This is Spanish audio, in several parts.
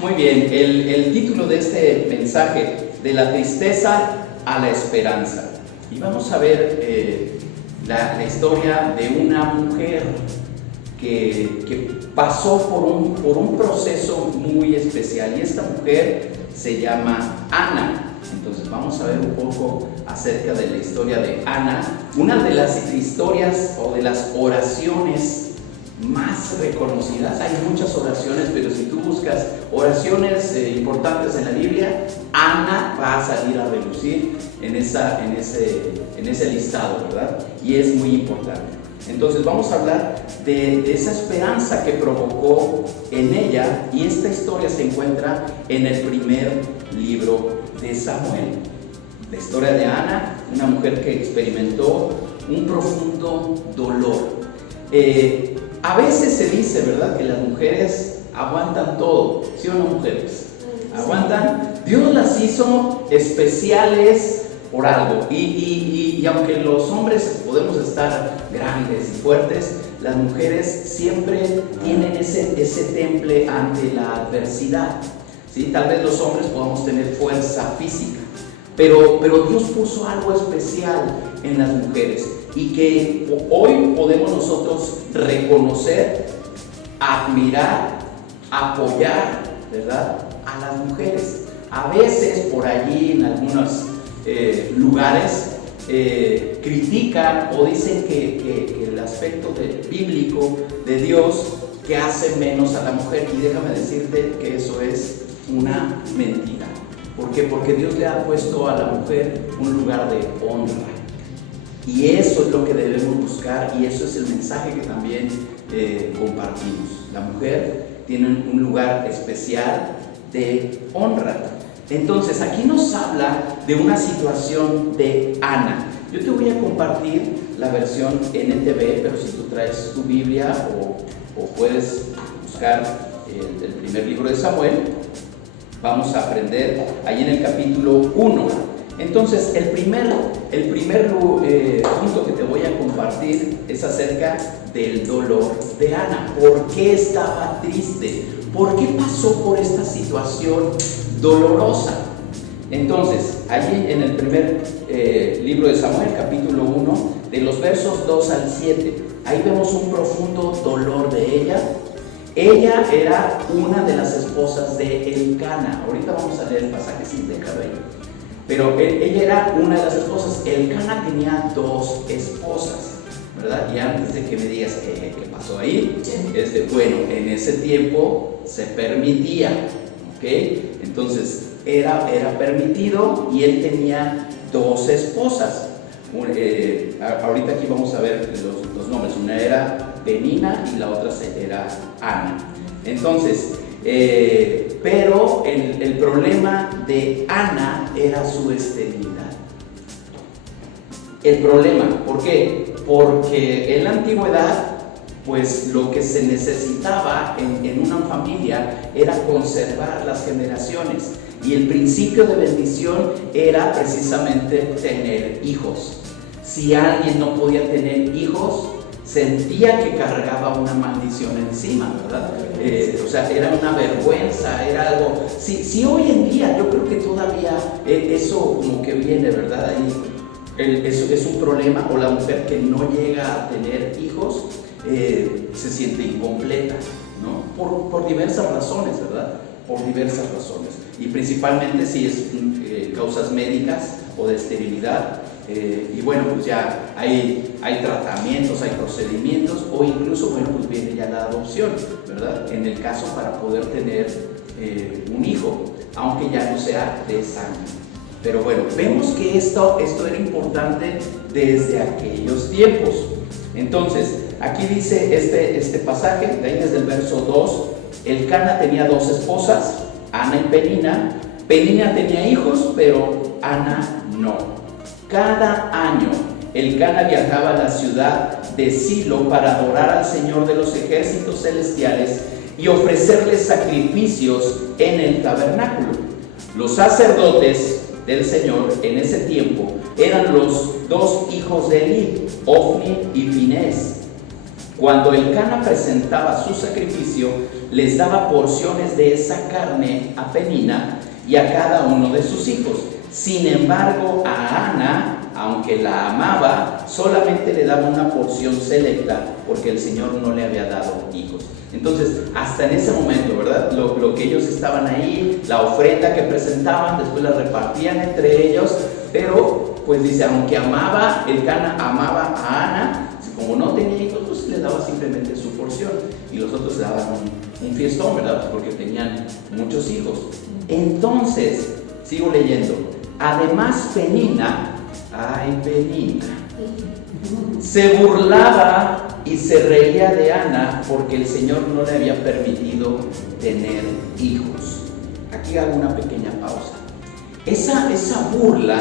Muy bien, el título de este mensaje, de la tristeza a la esperanza. Y vamos a ver la historia de una mujer que pasó por un proceso muy especial. Y esta mujer se llama Ana. Entonces vamos a ver un poco acerca de la historia de Ana. Una de las historias o de las oraciones más reconocidas. Hay muchas oraciones, pero si tú buscas oraciones importantes en la Biblia, Ana va a salir a relucir en ese listado, ¿verdad? Y es muy importante. Entonces vamos a hablar de esa esperanza que provocó en ella, y esta historia se encuentra en el primer libro de Samuel. La historia de Ana, una mujer que experimentó un profundo dolor. A veces se dice, ¿verdad?, que las mujeres aguantan todo, ¿sí o no, mujeres? Aguantan. Dios las hizo especiales por algo, y aunque los hombres podemos estar grandes y fuertes, las mujeres siempre tienen ese temple ante la adversidad, ¿sí? Tal vez los hombres podamos tener fuerza física, pero Dios puso algo especial en las mujeres, y que hoy podemos nosotros reconocer, admirar, apoyar, ¿verdad?, a las mujeres. A veces por allí en algunos lugares critican o dicen que el aspecto bíblico de Dios que hace menos a la mujer, y déjame decirte que eso es una mentira. ¿Por qué? Porque Dios le ha puesto a la mujer un lugar de honra, y eso es lo que debemos buscar, y eso es el mensaje que también compartimos. La mujer tiene un lugar especial de honra. Entonces aquí nos habla de una situación de Ana. Yo te voy a compartir la versión NTV, pero si tú traes tu Biblia o puedes buscar el primer libro de Samuel, vamos a aprender ahí en el capítulo 1. Entonces el primer punto que te voy a compartir es acerca del dolor de Ana. ¿Por qué estaba triste? ¿Por qué pasó por esta situación dolorosa? Entonces, allí en el primer libro de Samuel, capítulo 1, de los versos 2 al 7, ahí vemos un profundo dolor de ella. Ella era una de las esposas de Elcana. Ahorita vamos a leer el pasaje sin dejarlo ahí. Pero ella era una de las esposas. Elcana tenía dos esposas, ¿verdad? Y antes de que me digas qué pasó ahí, bueno, en ese tiempo se permitía, ¿ok? Entonces era permitido, y él tenía dos esposas. Ahorita aquí vamos a ver los nombres. Una era Penina y la otra era Ana. Entonces, pero el problema de Ana era su esterilidad. El problema, ¿por qué? Porque en la antigüedad, pues lo que se necesitaba en una familia era conservar las generaciones, y el principio de bendición era precisamente tener hijos. Si alguien no podía tener hijos, sentía que cargaba una maldición encima, ¿verdad? O sea, era una vergüenza, era algo. Si hoy en día yo creo que todavía eso como que viene, ¿verdad? Ahí eso es un problema, o la mujer que no llega a tener hijos se siente incompleta, ¿no? Por diversas razones, ¿verdad? Por diversas razones, y principalmente si es causas médicas o de esterilidad. Y bueno, pues ya hay tratamientos, hay procedimientos, o incluso, bueno, pues viene ya la adopción, ¿verdad? En el caso para poder tener un hijo, aunque ya no sea de sangre. Pero bueno, vemos que esto era importante desde aquellos tiempos. Entonces, aquí dice este pasaje, de ahí desde el verso 2, Elcana tenía dos esposas, Ana y Penina. Penina tenía hijos, pero Ana no. Cada año Elcana viajaba a la ciudad de Silo para adorar al Señor de los ejércitos celestiales y ofrecerle sacrificios en el tabernáculo. Los sacerdotes del Señor en ese tiempo eran los dos hijos de Elí, Ofni y Finés. Cuando Elcana presentaba su sacrificio, les daba porciones de esa carne a Penina y a cada uno de sus hijos. Sin embargo, a Ana, aunque la amaba, solamente le daba una porción selecta porque el Señor no le había dado hijos. Entonces, hasta en ese momento, ¿verdad? Lo que ellos estaban ahí, la ofrenda que presentaban, después la repartían entre ellos, pero pues dice, aunque el Cana amaba a Ana, como no tenía hijos, pues le daba simplemente su porción, y los otros le daban un fiestón, ¿verdad? Porque tenían muchos hijos. Entonces, sigo leyendo, además Penina se burlaba y se reía de Ana porque el Señor no le había permitido tener hijos. Aquí hago una pequeña pausa. Esa burla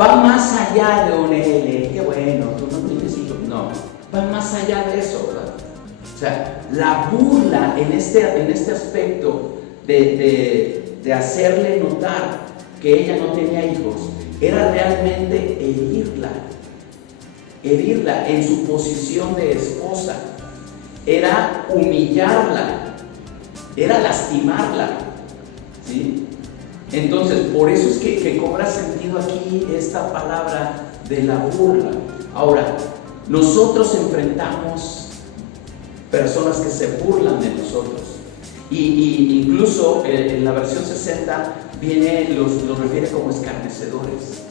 va más allá de un qué bueno, tú no tienes hijos. No, va más allá de eso, ¿verdad? O sea, la burla en este aspecto de hacerle notar que ella no tenía hijos era realmente herirla en su posición de esposa, era humillarla, era lastimarla, ¿sí? Entonces, por eso es que cobra sentido aquí esta palabra de la burla. Ahora, nosotros enfrentamos personas que se burlan de nosotros, y incluso en la versión 60 los refiere como escarnecedores,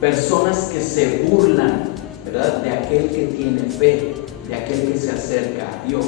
personas que se burlan, ¿verdad?, de aquel que tiene fe, de aquel que se acerca a Dios.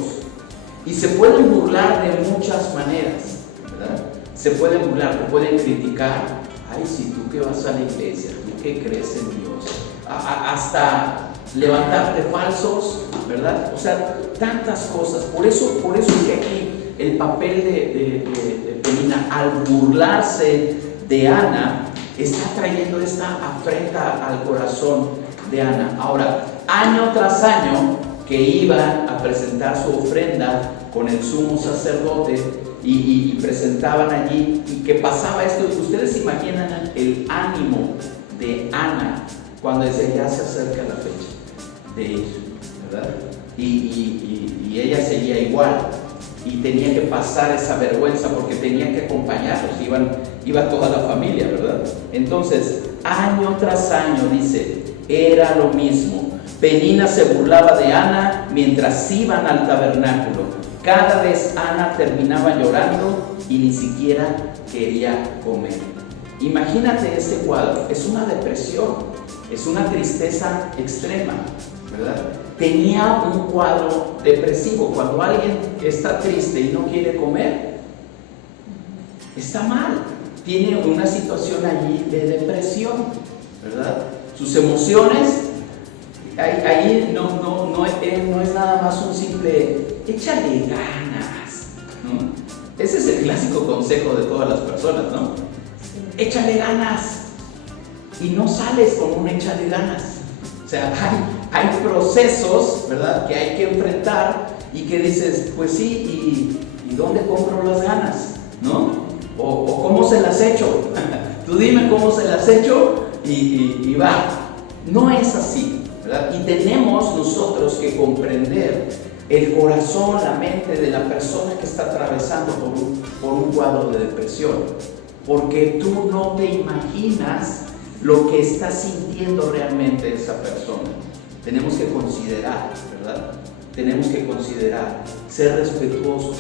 Y se pueden burlar de muchas maneras, ¿verdad? Se pueden burlar, te pueden criticar. Ay, si tú que vas a la iglesia, tú que crees en Dios, hasta levantarte falsos, ¿verdad? O sea, tantas cosas. Por eso es que aquí el papel de Penina, al burlarse de Ana, está trayendo esta afrenta al corazón de Ana. Ahora, año tras año que iban a presentar su ofrenda con el sumo sacerdote y presentaban allí, y que pasaba esto, ustedes se imaginan el ánimo de Ana cuando dice, ya se acerca la fecha de ir, ¿verdad? Y ella seguía igual, y tenía que pasar esa vergüenza porque tenía que acompañarlos, iba toda la familia, ¿verdad? Entonces, año tras año, dice, era lo mismo. Penina se burlaba de Ana mientras iban al tabernáculo. Cada vez Ana terminaba llorando y ni siquiera quería comer. Imagínate este cuadro, es una depresión, es una tristeza extrema, ¿verdad? Tenía un cuadro depresivo. Cuando alguien está triste y no quiere comer, está mal, tiene una situación allí de depresión, ¿verdad? Sus emociones, ahí no es nada más un simple échale ganas, ¿no? Ese es el clásico consejo de todas las personas, ¿no? Échale ganas, y no sales con un échale ganas. O sea, hay procesos, ¿verdad?, que hay que enfrentar, y que dices, pues sí, ¿y dónde compro las ganas? ¿No? O ¿cómo se las echo? Tú dime cómo se las echo y va. No es así, ¿verdad? Y tenemos nosotros que comprender el corazón, la mente de la persona que está atravesando por un cuadro de depresión, porque tú no te imaginas lo que está sintiendo realmente esa persona. Tenemos que considerar, ¿verdad? Tenemos que considerar, ser respetuosos,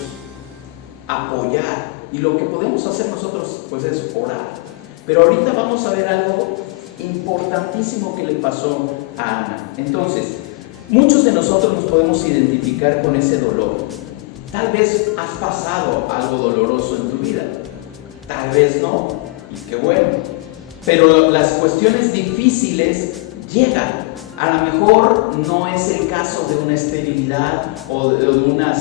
apoyar, y lo que podemos hacer nosotros pues es orar. Pero ahorita vamos a ver algo importantísimo que le pasó a Ana. Entonces, muchos de nosotros nos podemos identificar con ese dolor. Tal vez has pasado algo doloroso en tu vida, tal vez no, y qué bueno. Pero las cuestiones difíciles llegan. A lo mejor no es el caso de una esterilidad o de una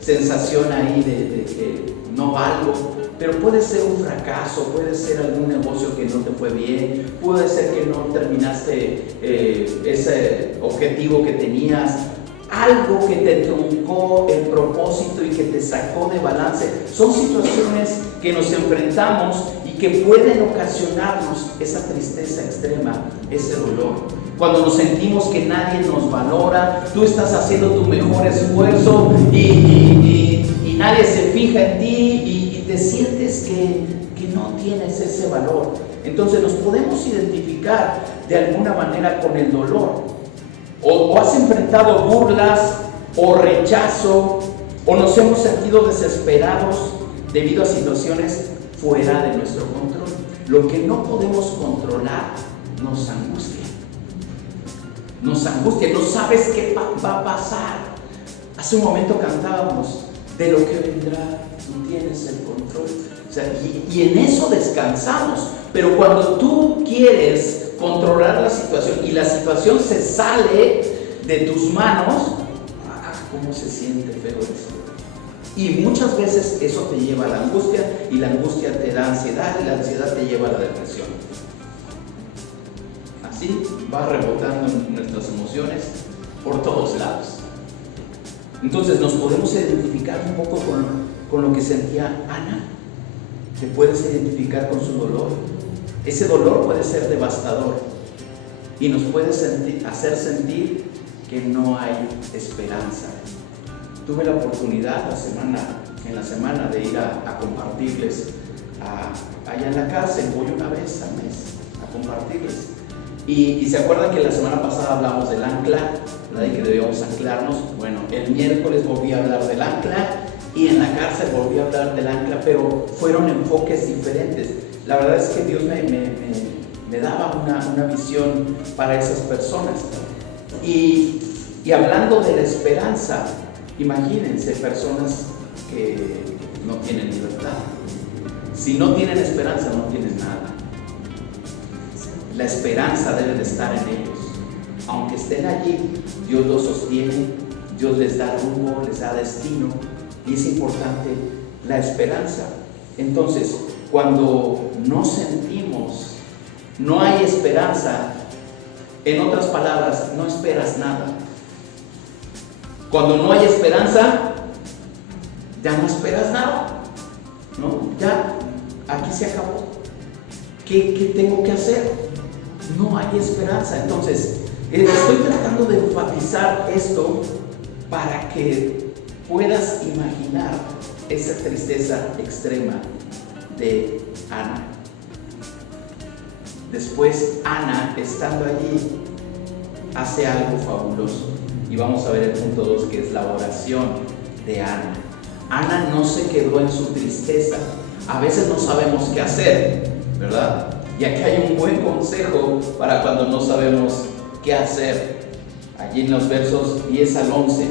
sensación ahí de que no valgo, pero puede ser un fracaso, puede ser algún negocio que no te fue bien, puede ser que no terminaste ese objetivo que tenías, algo que te truncó el propósito y que te sacó de balance. Son situaciones que nos enfrentamos y que pueden ocasionarnos esa tristeza extrema, ese dolor. Cuando nos sentimos que nadie nos valora, tú estás haciendo tu mejor esfuerzo y y nadie se fija en ti y te sientes que no tienes ese valor. Entonces nos podemos identificar de alguna manera con el dolor. O has enfrentado burlas o rechazo, o nos hemos sentido desesperados debido a situaciones fuera de nuestro control. Lo que no podemos controlar nos angustia. Nos angustia, no sabes qué va a pasar. Hace un momento cantábamos, de lo que vendrá, tú tienes el control. O sea, y en eso descansamos. Pero cuando tú quieres controlar la situación y la situación se sale de tus manos, ¿cómo se siente feo eso? Y muchas veces eso te lleva a la angustia, y la angustia te da ansiedad, y la ansiedad te lleva a la depresión. Así va rebotando nuestras emociones por todos lados. Entonces nos podemos identificar un poco con lo que sentía Ana. Te puedes identificar con su dolor. Ese dolor puede ser devastador y nos puede hacer sentir que no hay esperanza. Tuve la oportunidad en la semana de ir a compartirles allá en la cárcel. Voy una vez al mes a compartirles. Y se acuerdan que la semana pasada hablamos del ancla, ¿verdad? Y que debíamos anclarnos. Bueno, el miércoles volví a hablar del ancla, y en la cárcel volví a hablar del ancla, pero fueron enfoques diferentes. La verdad es que Dios me daba una visión para esas personas. Y hablando de la esperanza, imagínense personas que no tienen libertad. Si no tienen esperanza, no tienen nada. La esperanza debe de estar en ellos. Aunque estén allí, Dios los sostiene, Dios les da rumbo, les da destino, y es importante la esperanza. Entonces, cuando no sentimos, no hay esperanza, en otras palabras, no esperas nada. Cuando no hay esperanza, ya no esperas nada, ¿no? Ya, aquí se acabó. ¿Qué tengo que hacer? No hay esperanza. Entonces, estoy tratando de enfatizar esto para que puedas imaginar esa tristeza extrema de Ana. Después, Ana, estando allí, hace algo fabuloso. Y vamos a ver el punto 2, que es la oración de Ana. Ana no se quedó en su tristeza. A veces no sabemos qué hacer, ¿verdad? Y aquí hay un buen consejo para cuando no sabemos qué hacer. Allí en los versos 10 al 11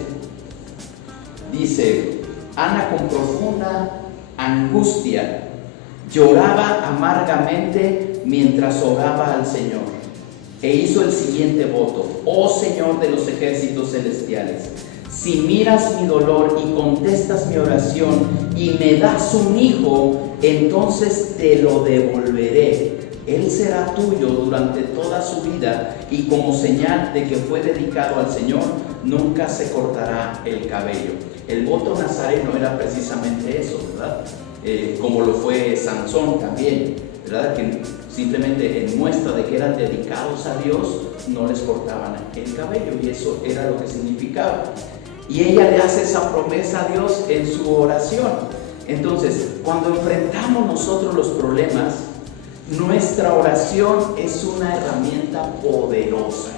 dice: Ana con profunda angustia lloraba amargamente mientras oraba al Señor, e hizo el siguiente voto: oh Señor de los ejércitos celestiales, si miras mi dolor y contestas mi oración y me das un hijo, entonces te lo devolveré. Él será tuyo durante toda su vida, y como señal de que fue dedicado al Señor, nunca se cortará el cabello. El voto nazareno era precisamente eso, ¿verdad? Como lo fue Sansón también, ¿verdad? Que simplemente en muestra de que eran dedicados a Dios, no les cortaban el cabello, y eso era lo que significaba. Y ella le hace esa promesa a Dios en su oración. Entonces, cuando enfrentamos nosotros los problemas, nuestra oración es una herramienta poderosa.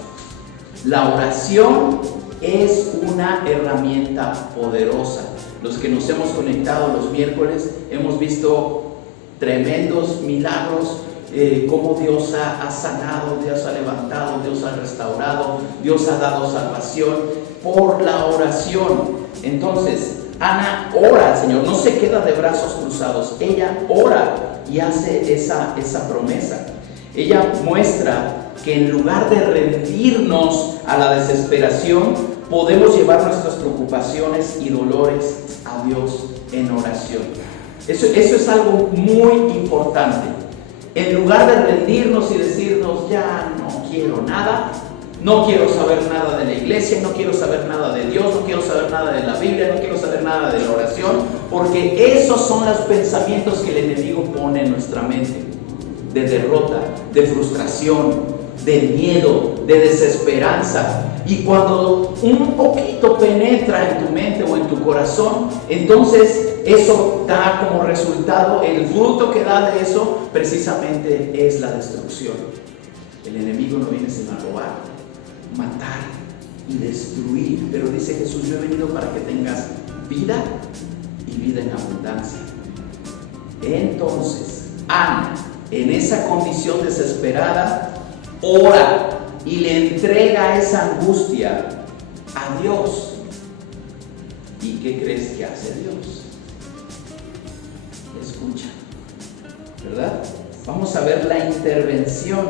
La oración es una herramienta poderosa. Los que nos hemos conectado los miércoles hemos visto tremendos milagros, cómo Dios ha sanado, Dios ha levantado, Dios ha restaurado, Dios ha dado salvación por la oración. Entonces, Ana ora al Señor, no se queda de brazos cruzados, ella ora y hace esa promesa. Ella muestra que en lugar de rendirnos a la desesperación, podemos llevar nuestras preocupaciones y dolores a Dios en oración. Eso es algo muy importante. En lugar de rendirnos y decirnos, ya no quiero nada, no quiero saber nada de la iglesia, no quiero saber nada de Dios, no quiero saber nada de la Biblia, no quiero saber nada de la oración, porque esos son los pensamientos que el enemigo pone en nuestra mente, de derrota, de frustración, de miedo, de desesperanza. Y cuando un poquito penetra en tu mente o en tu corazón, entonces eso da como resultado, el fruto que da de eso precisamente es la destrucción. El enemigo no viene sino a robar, matar y destruir. Pero dice Jesús: yo he venido para que tengas vida y vida en abundancia. Entonces Ana, en esa condición desesperada, ora y le entrega esa angustia a Dios. ¿Y qué crees que hace Dios? Escucha, ¿verdad? Vamos a ver la intervención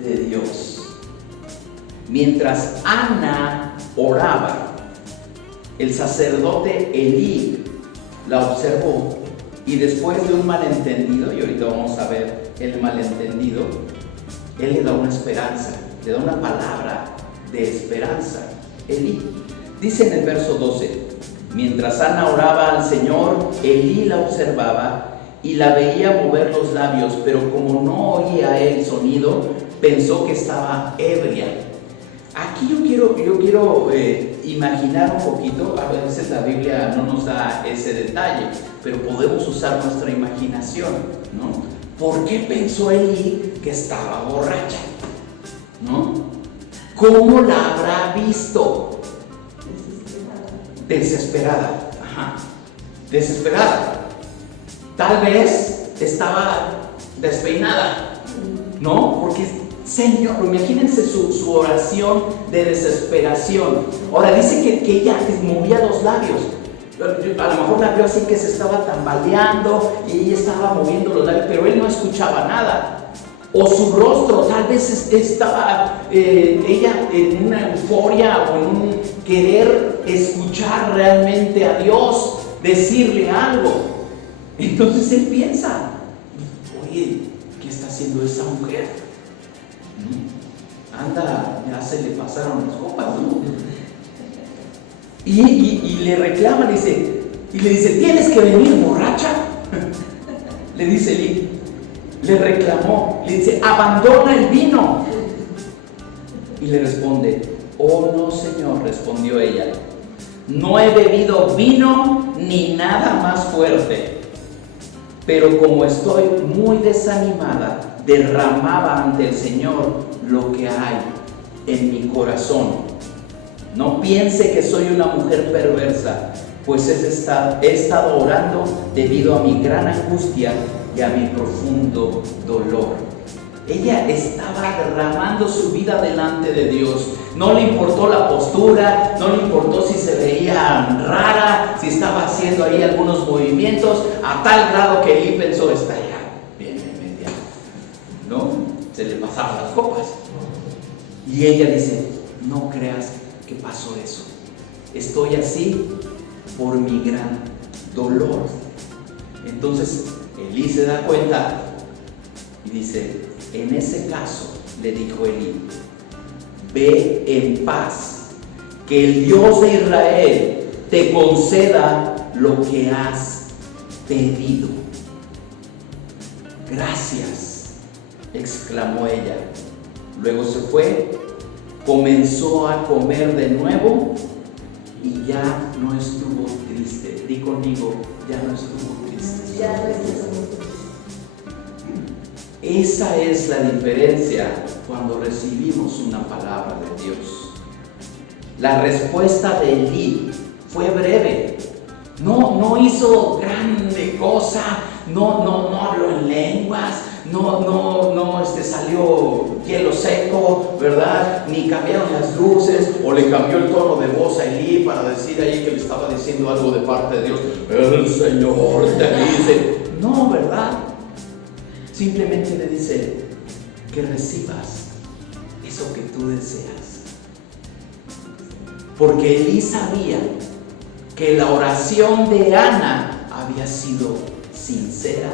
de Dios. Mientras Ana oraba, el sacerdote Elí la observó, y después de un malentendido, y ahorita vamos a ver el malentendido, él le da una esperanza, le da una palabra de esperanza. Elí dice en el verso 12: mientras Ana oraba al Señor, Elí la observaba y la veía mover los labios, pero como no oía el sonido, pensó que estaba ebria. Aquí yo quiero imaginar un poquito. A veces la Biblia no nos da ese detalle, pero podemos usar nuestra imaginación, ¿no? ¿Por qué pensó Elí que estaba borracha? ¿No? ¿Cómo la habrá visto? Desesperada. Ajá. Desesperada. Tal vez estaba despeinada, ¿no? Porque, Señor, imagínense su oración de desesperación. Ahora dice que ella movía los labios. A lo mejor la vio así, que se estaba tambaleando y ella estaba moviendo los labios, pero él no escuchaba nada. O su rostro, tal vez estaba ella en una euforia o en un querer escuchar realmente a Dios, decirle algo. Entonces él piensa: oye, ¿qué está haciendo esa mujer? Anda, ya se le pasaron las copas, ¿no? Y le reclama, le dice: ¿tienes que venir borracha? Le dice Elí, le reclamó, le dice: abandona el vino. Y le responde: oh no, Señor, respondió ella, no he bebido vino ni nada más fuerte, pero como estoy muy desanimada, derramaba ante el Señor lo que hay en mi corazón. No piense que soy una mujer perversa, pues he estado orando debido a mi gran angustia y a mi profundo dolor. Ella estaba derramando su vida delante de Dios. No le importó la postura, no le importó si se veía rara, si estaba haciendo ahí algunos movimientos, a tal grado que Elí pensó: está ya bien media, ¿no? Se le pasaban las copas. Y ella dice: no creas que pasó eso. Estoy así por mi gran dolor. Entonces Elí se da cuenta y dice: en ese caso, le dijo Elí, ve en paz, que el Dios de Israel te conceda lo que has pedido. Gracias, exclamó ella. Luego se fue, comenzó a comer de nuevo y ya no estuvo triste. Di conmigo: ya no estuvo triste. Ya no estuvo. Esa es la diferencia cuando recibimos una palabra de Dios. La respuesta de Elí fue breve. No hizo grande cosa, no habló en lenguas, no salió hielo seco, ¿verdad? Ni cambiaron las luces, o le cambió el tono de voz a Elí para decir ahí que le estaba diciendo algo de parte de Dios. El Señor te dice. No, ¿verdad? Simplemente le dice que recibas eso que tú deseas. Porque Elí sabía que la oración de Ana había sido sincera,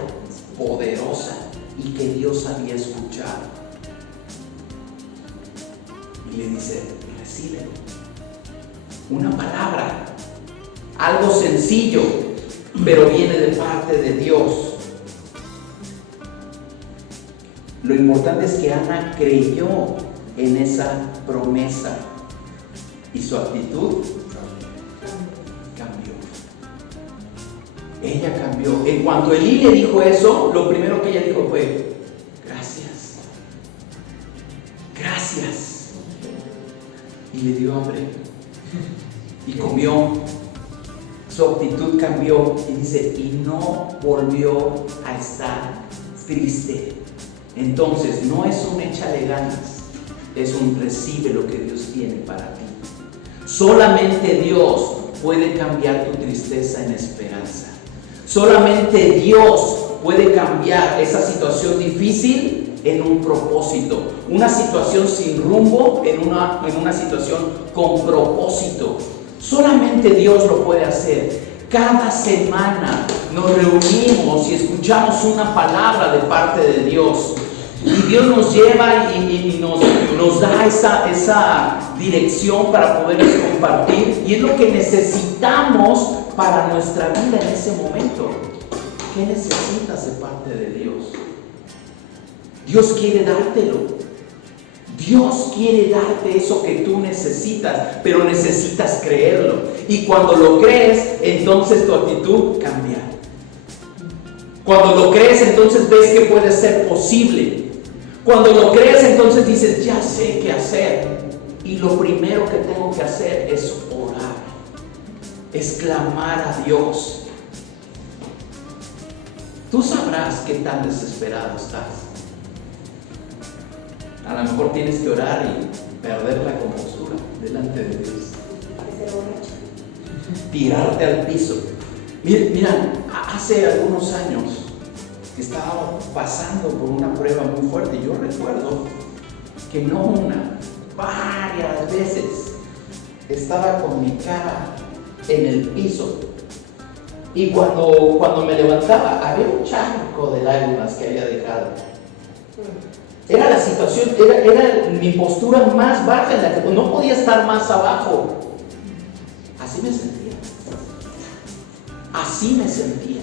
poderosa, y que Dios había escuchado. Y le dice: recibe una palabra, algo sencillo, pero viene de parte de Dios. lo importante es que Ana creyó en esa promesa y su actitud cambió. Ella cambió. En cuanto Elí le dijo eso, lo primero que ella dijo fue: gracias, gracias. Y le dio hambre y comió. Su actitud cambió y dice, y no volvió a estar triste. Entonces no es un échale ganas, es un recibe lo que Dios tiene para ti. Solamente Dios puede cambiar tu tristeza en esperanza. Solamente Dios puede cambiar esa situación difícil en un propósito. Una situación sin rumbo en una situación con propósito. Solamente Dios lo puede hacer. Cada semana nos reunimos y escuchamos una palabra de parte de Dios. Y Dios nos lleva y nos da esa dirección para poderles compartir. Y es lo que necesitamos para nuestra vida en ese momento. ¿Qué necesitas de parte de Dios? Dios quiere dártelo. Dios quiere darte eso que tú necesitas, pero necesitas creerlo. Y cuando lo crees, entonces tu actitud cambia. Cuando lo crees, entonces ves que puede ser posible. Cuando lo crees, entonces dices, ya sé qué hacer. Y lo primero que tengo que hacer es orar, es clamar a Dios. Tú sabrás qué tan desesperado estás. A lo mejor tienes que orar y perder la compostura delante de Dios. Tirarte al piso. Mira, hace algunos años estaba pasando por una prueba muy fuerte. Yo recuerdo que no una, varias veces estaba con mi cara en el piso. Y cuando me levantaba, había un charco de lágrimas que había dejado. Era la situación, era mi postura más baja en la que no podía estar más abajo. Así me sentía. Así me sentía.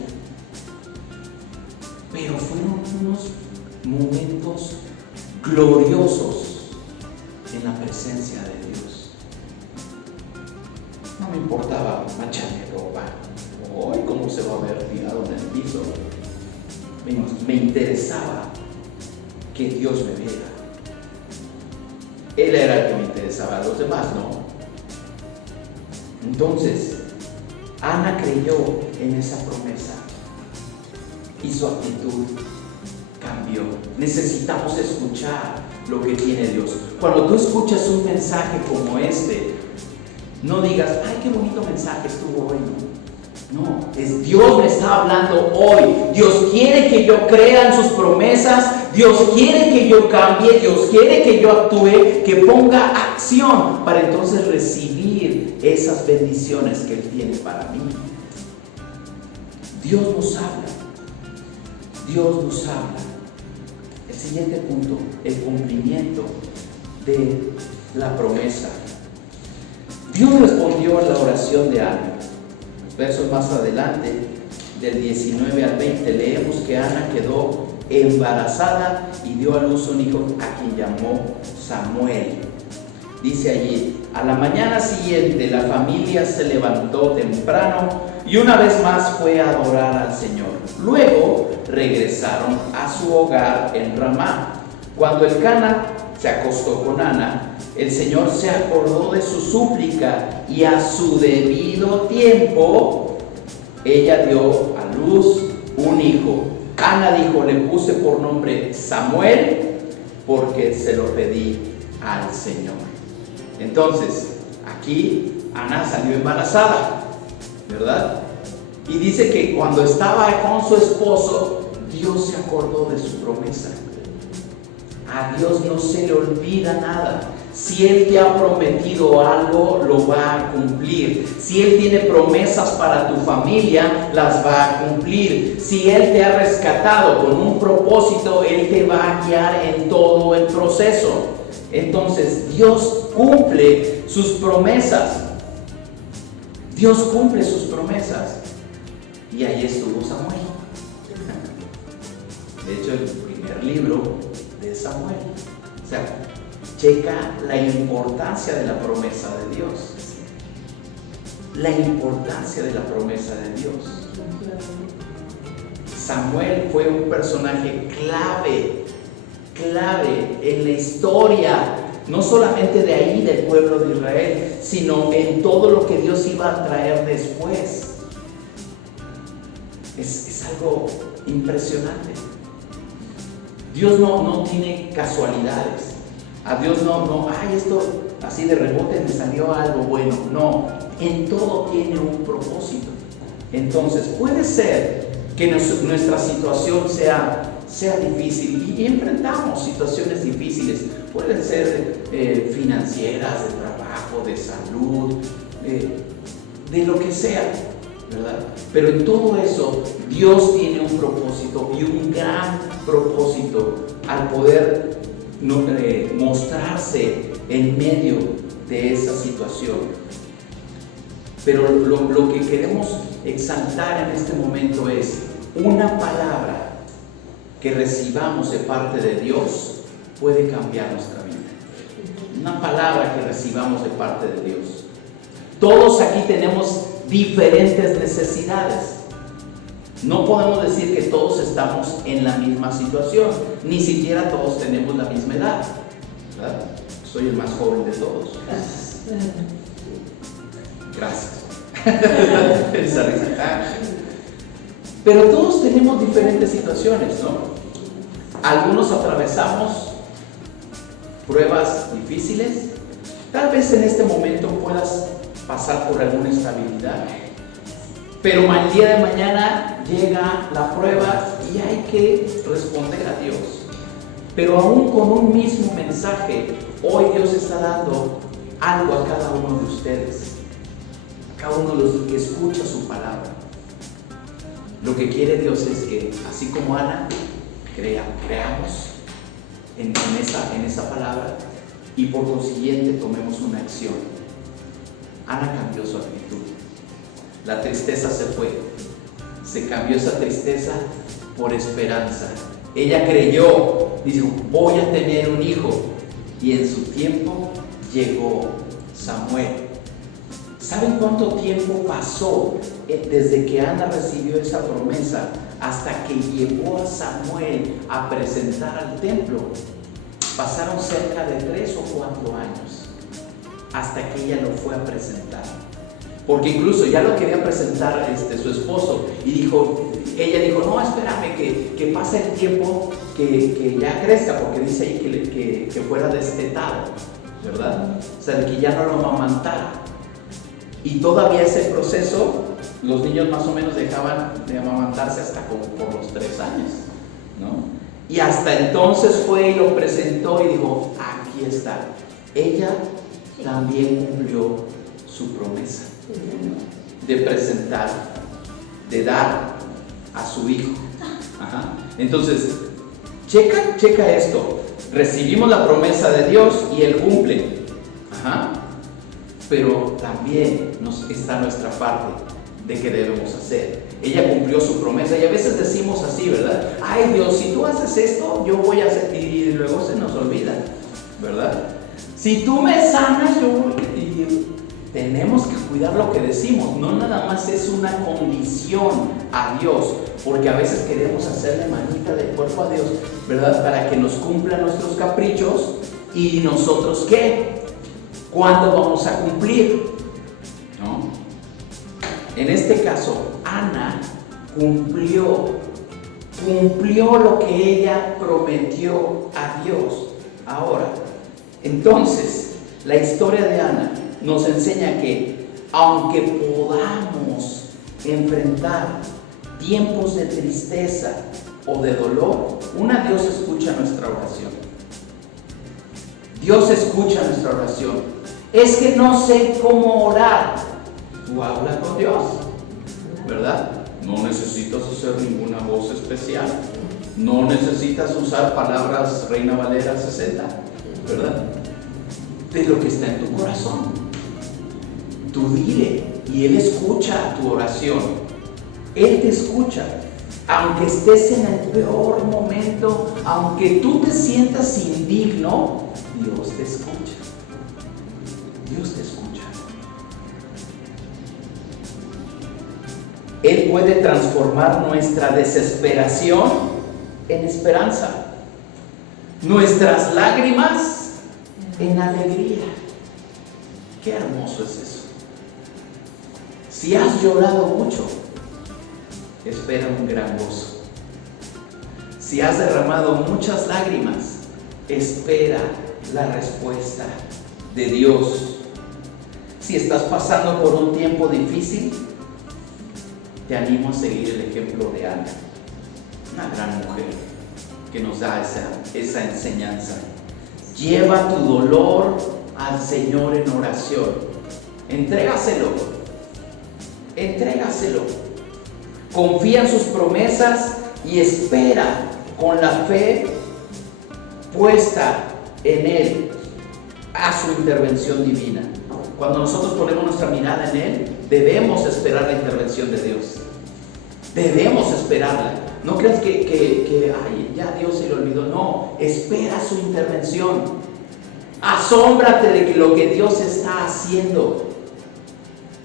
Pero fueron unos momentos gloriosos en la presencia de Dios. No me importaba mancharme ropa. Hoy cómo se va a ver tirado en el piso. Me interesaba que Dios me viera. Él era el que me interesaba, los demás no. Entonces, Ana creyó en esa promesa y su actitud cambió. Necesitamos escuchar lo que tiene Dios. Cuando tú escuchas un mensaje como este, no digas, ay, qué bonito mensaje estuvo hoy. No, es Dios me está hablando hoy. Dios quiere que yo crea en sus promesas. Dios quiere que yo cambie. Dios quiere que yo actúe, que ponga acción para entonces recibir esas bendiciones que Él tiene para mí. Dios nos habla. Dios nos habla. El siguiente punto, el cumplimiento de la promesa. Dios respondió a la oración de Ana. Versos más adelante, del 19 al 20, leemos que Ana quedó embarazada y dio a luz un hijo a quien llamó Samuel. Dice allí, a la mañana siguiente la familia se levantó temprano y una vez más fue a adorar al Señor. Luego regresaron a su hogar en Ramá. Cuando Elcana se acostó con Ana, el Señor se acordó de su súplica y a su debido tiempo ella dio a luz un hijo. Ana dijo, le puse por nombre Samuel porque se lo pedí al Señor. Entonces, aquí Ana salió embarazada, ¿verdad? Y dice que cuando estaba con su esposo, Dios se acordó de su promesa. A Dios no se le olvida nada. Si Él te ha prometido algo, lo va a cumplir. Si Él tiene promesas para tu familia, las va a cumplir. Si Él te ha rescatado con un propósito, Él te va a guiar en todo el proceso. Entonces, Dios cumple sus promesas. Dios cumple sus promesas. Y ahí estuvo Samuel. De hecho, el primer libro Samuel. O sea, checa la importancia de la promesa de Dios. La importancia de la promesa de Dios. Samuel fue un personaje clave en la historia, no solamente de ahí, del pueblo de Israel, sino en todo lo que Dios iba a traer después. Es algo impresionante. Dios no tiene casualidades. A Dios no, esto así de rebote me salió algo bueno. No, en todo tiene un propósito. Entonces, puede ser que nuestra situación sea difícil y enfrentamos situaciones difíciles. Pueden ser financieras, de trabajo, de salud, de lo que sea, ¿verdad? Pero en todo eso, Dios tiene un propósito y un gran propósito al poder mostrarse en medio de esa situación. Pero lo que queremos exaltar en este momento es una palabra que recibamos de parte de Dios puede cambiar nuestra vida. Una palabra que recibamos de parte de Dios. Todos aquí tenemos diferentes necesidades. No podemos decir que todos estamos en la misma situación, ni siquiera todos tenemos la misma edad, ¿verdad? Soy el más joven de todos. Gracias. Pero todos tenemos diferentes situaciones, ¿no? Algunos atravesamos pruebas difíciles. Tal vez en este momento puedas pasar por alguna estabilidad, pero al día de mañana llega la prueba y hay que responder a Dios. Pero aún con un mismo mensaje, hoy Dios está dando algo a cada uno de ustedes, a cada uno de los que escucha su palabra. Lo que quiere Dios es que, así como Ana, creamos en esa palabra y por consiguiente tomemos una acción. Ana cambió su actitud. La tristeza se fue. Se cambió esa tristeza por esperanza. Ella creyó, dijo, voy a tener un hijo. Y en su tiempo llegó Samuel. ¿Saben cuánto tiempo pasó desde que Ana recibió esa promesa hasta que llevó a Samuel a presentar al templo? Pasaron cerca de 3 o 4 años hasta que ella lo fue a presentar. Porque incluso ya lo quería presentar su esposo y ella dijo, no, espérame que pase el tiempo, que ya crezca, porque dice ahí que fuera destetado, ¿verdad? O sea, que ya no lo amamantara. Y todavía ese proceso, los niños más o menos dejaban de amamantarse hasta como por los 3 años, ¿no? Y hasta entonces fue y lo presentó y dijo, aquí está. Ella también cumplió su promesa de presentar, de dar a su hijo. Ajá. Entonces, checa esto. Recibimos la promesa de Dios y Él cumple. Ajá. Pero también está nuestra parte de qué debemos hacer. Ella cumplió su promesa y a veces decimos así, ¿verdad? Ay Dios, si tú haces esto, yo voy a hacer, y luego se nos olvida, ¿verdad? Si tú me sanas, yo voy, y tenemos que cuidar lo que decimos. No nada más es una condición a Dios, porque a veces queremos hacerle manita de cuerpo a Dios, ¿verdad? Para que nos cumpla nuestros caprichos. ¿Y nosotros qué? ¿Cuándo vamos a cumplir? ¿No? En este caso, Ana cumplió lo que ella prometió a Dios. Ahora, entonces, la historia de Ana nos enseña que aunque podamos enfrentar tiempos de tristeza o de dolor, Dios escucha nuestra oración. Dios escucha nuestra oración. Es que no sé cómo orar. Tú habla con Dios, ¿verdad? No necesitas hacer ninguna voz especial. No necesitas usar palabras Reina Valera 60, ¿verdad? De lo que está en tu corazón. Tú dile y Él escucha tu oración. Él te escucha. Aunque estés en el peor momento, aunque tú te sientas indigno, Dios te escucha. Dios te escucha. Él puede transformar nuestra desesperación en esperanza, nuestras lágrimas en alegría. Qué hermoso es eso. Si has llorado mucho, espera un gran gozo. Si has derramado muchas lágrimas, espera la respuesta de Dios. Si estás pasando por un tiempo difícil, te animo a seguir el ejemplo de Ana, una gran mujer que nos da esa enseñanza. Lleva tu dolor al Señor en oración. Entrégaselo. Confía en sus promesas y espera con la fe puesta en Él a su intervención divina. Cuando nosotros ponemos nuestra mirada en Él, debemos esperar la intervención de Dios. Debemos esperarla. No creas que ay, ya Dios se le olvidó. No, espera su intervención. Asómbrate de que lo que Dios está haciendo.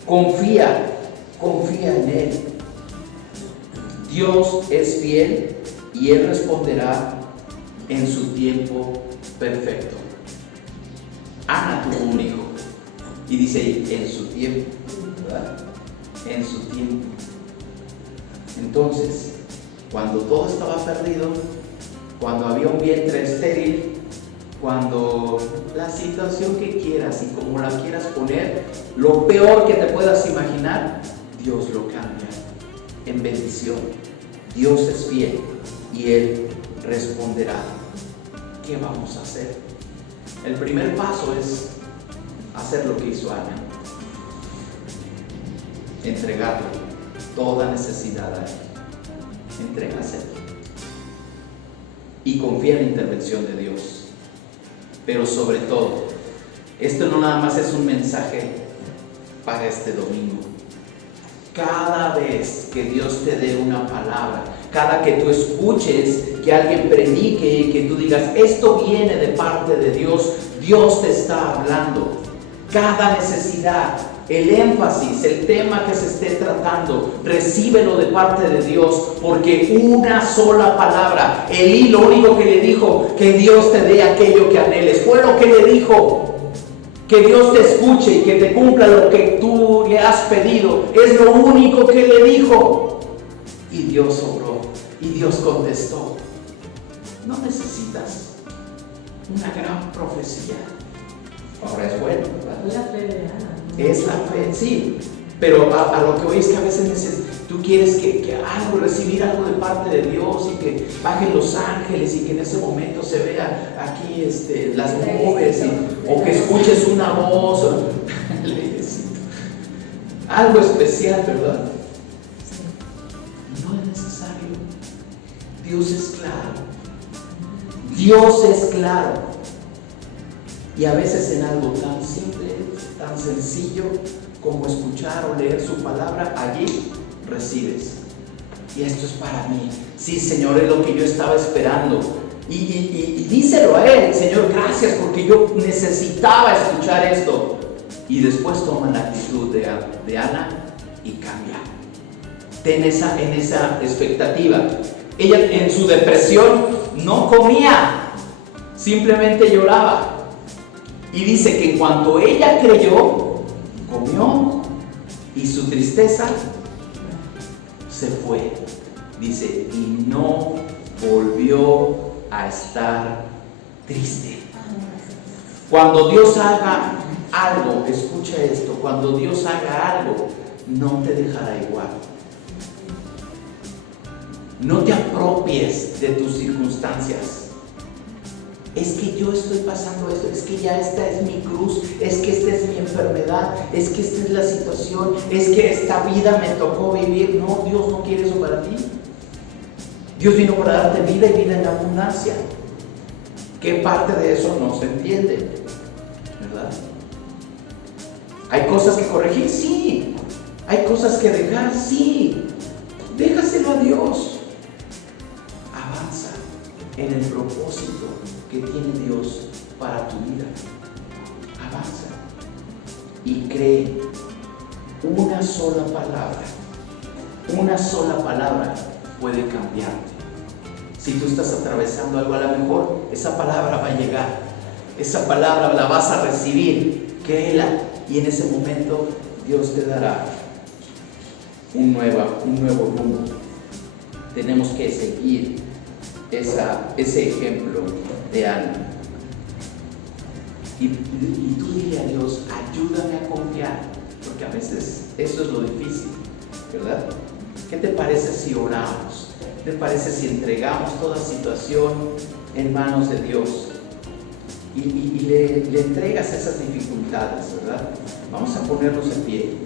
Confía en Él. Dios es fiel y Él responderá en su tiempo perfecto. Ana tuvo un hijo y dice en su tiempo, ¿verdad? En su tiempo. Entonces, cuando todo estaba perdido, cuando había un vientre estéril, cuando la situación que quieras y como la quieras poner, lo peor que te puedas imaginar, Dios lo cambia en bendición. Dios es fiel y Él responderá. ¿Qué vamos a hacer? El primer paso es hacer lo que hizo Ana. Entregarle toda necesidad a Él. Entrégaselo. Y confía en la intervención de Dios. Pero sobre todo, esto no nada más es un mensaje para este domingo. Cada vez que Dios te dé una palabra, cada que tú escuches que alguien predique y que tú digas, esto viene de parte de Dios, Dios te está hablando. Cada necesidad, el énfasis, el tema que se esté tratando, recíbelo de parte de Dios, porque una sola palabra, Elí lo único que le dijo, que Dios te dé aquello que anheles, fue lo que le dijo. Que Dios te escuche y que te cumpla lo que tú le has pedido, es lo único que le dijo. Y Dios obró, y Dios contestó. No necesitas una gran profecía. Ahora es bueno, ¿verdad? La fe de Ana, ¿no? Es la fe, sí. Pero a lo que voy es que a veces tú quieres que algo, recibir algo de parte de Dios y que bajen los ángeles y que en ese momento se vea aquí las nubes o que escuches una voz algo especial, ¿verdad? No es necesario. Dios es claro. Dios es claro. Y a veces en algo tan simple, tan sencillo como escuchar o leer su palabra, allí recibes. Y esto es para mí. Sí, Señor, es lo que yo estaba esperando. Y díselo a Él, Señor, gracias porque yo necesitaba escuchar esto. Y después toma la actitud de Ana y cambia. Ten en esa expectativa. Ella en su depresión no comía, simplemente lloraba. Y dice que en cuanto ella creyó, comió y su tristeza se fue. Dice, y no volvió a estar triste. Cuando Dios haga algo, escucha esto, cuando Dios haga algo, no te dejará igual. No te apropies de tus circunstancias. Es que yo estoy pasando esto, es que ya esta es mi cruz, es que esta es mi enfermedad, es que esta es la situación, es que esta vida me tocó vivir. No, Dios no quiere eso para ti. Dios vino para darte vida y vida en abundancia. ¿Qué parte de eso no se entiende? ¿Verdad? ¿Hay cosas que corregir? Sí. ¿Hay cosas que dejar? Sí. Déjaselo a Dios. en el propósito que tiene Dios para tu vida. Avanza y cree. Una sola palabra puede cambiarte. Si tú estás atravesando algo, a lo mejor esa palabra va a llegar, esa palabra la vas a recibir, créela, y en ese momento Dios te dará un nuevo rumbo. Tenemos que seguir ese ejemplo de Ana. Y tú dile a Dios, ayúdame a confiar, porque a veces eso es lo difícil, ¿verdad? ¿Qué te parece si oramos? ¿Qué te parece si entregamos toda situación en manos de Dios? Y le entregas esas dificultades, ¿verdad? Vamos a ponernos en pie.